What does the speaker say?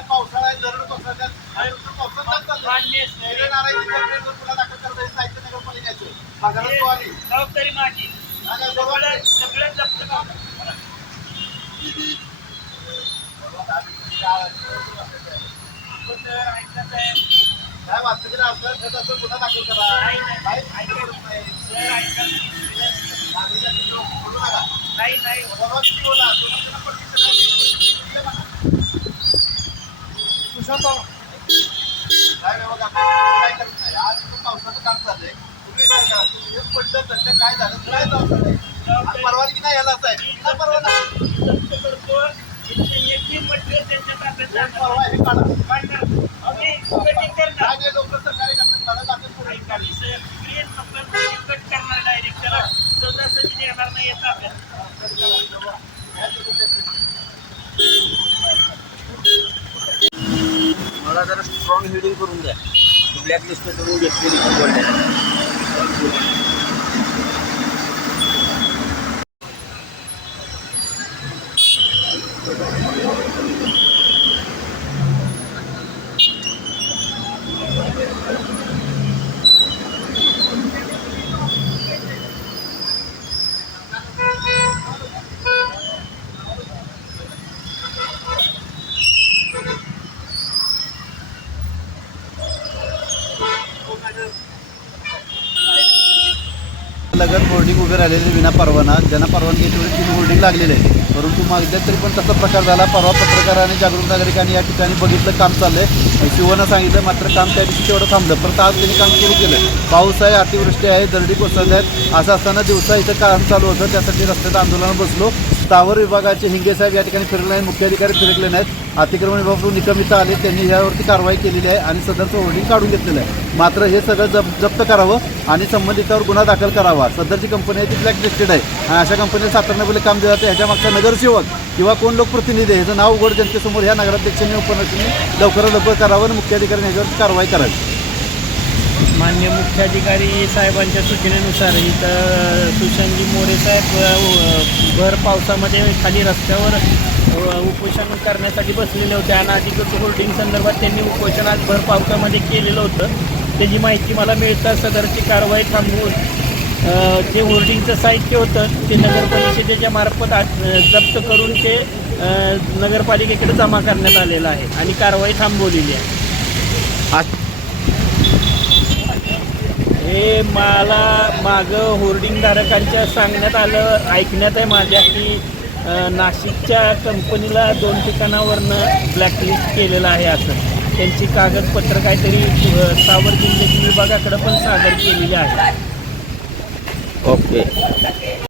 पावसाळा दरड कोसळतात जबाबदारी माझी सगळं जप्त काय वास्तविक असं गुन्हा दाखल करा नाही काय करत नाही आज पावसाचं काम चाललंय तुम्ही काय करा तुम्ही पडलं तर काय झालं काय जबाबदारी परवानगी नाही यायला आहे परवाना करतो मटेरियल त्यांच्या ताब्यात परवा हे काढा आम्ही कटिंग करणार काय नाही लोक सरकारी दाखल कट करणार डायरेक्ट त्याला सहजासहजी येणार नाही येत आपल्याला मला जरा स्ट्रॉंग हेडिंग करून द्या ब्लॅक लिस्ट करून घेतलेली लगत होर्डिंग उभे राहिलेले विना परवाना ज्यांना परवानगी तेवढे 3 होर्डिंग लागलेले आहे परंतु मागल्या तरी पण तसा प्रकार झाला परवा पत्रकारांनी जागरूक नागरिकांनी या ठिकाणी बघितलं काम चाललंय शिवनं सांगितलं मात्र काम त्या दिवशी तेवढं थांबलं परत आज त्यांनी काम सुरू केलं पाऊस आहे अतिवृष्टी आहे दरडी कोसळल्या आहेत असं असताना दिवसा इथं काम चालू होतं त्यासाठी रस्त्यात आंदोलनात बसलो स्थावर विभागाचे हिंगे साहेब या ठिकाणी फिरले नाहीत मुख्याधिकारी फिरकले नाहीत अतिक्रमण विभागाकडून निकम इथं आले त्यांनी यावरती कारवाई केलेली आहे आणि सदरचं होर्डिंग काढून घेतलेलं आहे मात्र हे सगळं जप्त करावं आणि संबंधितावर गुन्हा दाखल करावा सदरची कंपनी आहे ती ब्लॅकलिस्टेड आहे आणि अशा कंपनीला सातारनगरला काम दिलं जातं ह्याच्या मागचा नगरसेवक किंवा कोण लोकप्रतिनिधी आहे ह्याचं नाव उघड जनतेसमोर ह्या नगराध्यक्षांनी उपनगराध्यक्षांनी लवकरात लवकर करावं आणि मुख्याधिकाऱ्यांनी ह्याच्यावर कारवाई करावी मान्य मुख्याधिकारी साहेबांच्या सूचनेनुसार इथं सुशांतजी मोरे साहेब भर पावसामध्ये खाली रस्त्यावर उपोषण करण्यासाठी बसलेले होते आणि अधिकृत होर्डिंग संदर्भात त्यांनी उपोषण आज भर पावसामध्ये केलेलं होतं त्याची माहिती मला मिळताच सदरची कारवाई थांबवून जे होर्डिंगचं साहित्य होतं ते नगरपरिषदेच्या मार्फत जप्त करून ते नगरपालिकेकडे जमा करण्यात आलेलं आहे आणि कारवाई थांबवलेली आहे हे मला मागं होर्डिंगधारकांच्या सांगण्यात आलं ऐकण्यात आहे माझ्या की नाशिकच्या कंपनीला 2 ठिकाणावरनं ब्लॅकलिस्ट केलेलं आहे असं त्यांची कागदपत्र काहीतरी सावर जिल्ह्यातील विभागाकडे पण सादर केलेली आहे ओके